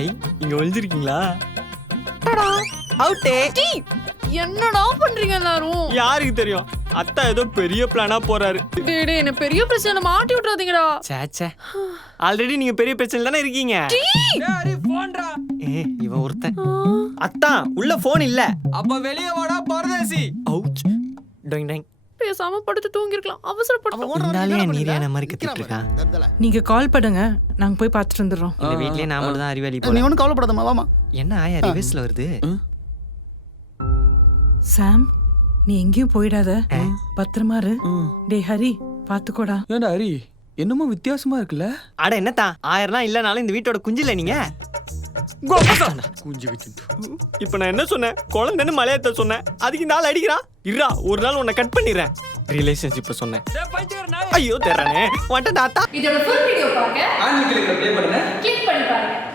ஐ இங்க ஒளிஞ்சிருக்கீங்களா? அவுட்டே. என்னடா பண்றீங்க எல்லாரும்? யாருக்கு தெரியும்? அத்தா ஏதோ பெரிய பிளானா போறாரு. டேய் என்ன பெரிய பிரச்சனை மாட்டி விட்டுறாதீங்கடா. சேச்சே, ஆல்ரெடி நீங்க பெரிய பிரச்சனை தானே இருக்கீங்க. இவன் ஒருத்தன். அத்தா உள்ள போன் இல்ல. அப்ப வெளியே வாடா பரதேசி. அவுச். டொங் டொங். பேசாம படுத்து தூங்கிருக்கலாம். அவசரப்பட்டு. இந்தாலே நீரியான மாதிரி கத்திட்டு இருக்கான். நீங்க கால் பண்ணுங்க, நாங்க போய் பார்த்துட்டு வந்துடுறோம். இந்த வீட்லயே நாம மட்டும் தான் அறிவாளி நீ போல. ஒன்றும் கவலைப்படாதம்மா, வாமா. என்ன ஆயா ரிவர்ஸ்ல வருது? சாம், நீ எங்கேயும் போயிடாத, பத்திரமா இரு. டேய் ஹரி, பாத்துக்கோடா. ஏண்டா ஹரி, என்னமோ வித்தியாசமா இருக்குல்ல? அட என்னத்தா, 1000 இல்லனாலும் இந்த வீட்டோட குஞ்சு இல்ல நீங்க. இப்ப நான் என்ன சொன்னேன்? குழந்தைன்னு மலையாளத்தை சொன்னேன். அதுக்கு இந்த ஆள் அடிக்கிறான். இருடா, ஒரு நாள் உன்னை கட் பண்ணிடுறேன். ரிலேஷன்ஷிப்ப சொன்னேன். ஐயோ தெறானே, வந்துட்டா. இதோட ஃபுல் வீடியோ பாருங்க. ஆன்லைன்ல ப்ளே பண்ணுங்க. கிளிக் பண்ணி பாருங்க.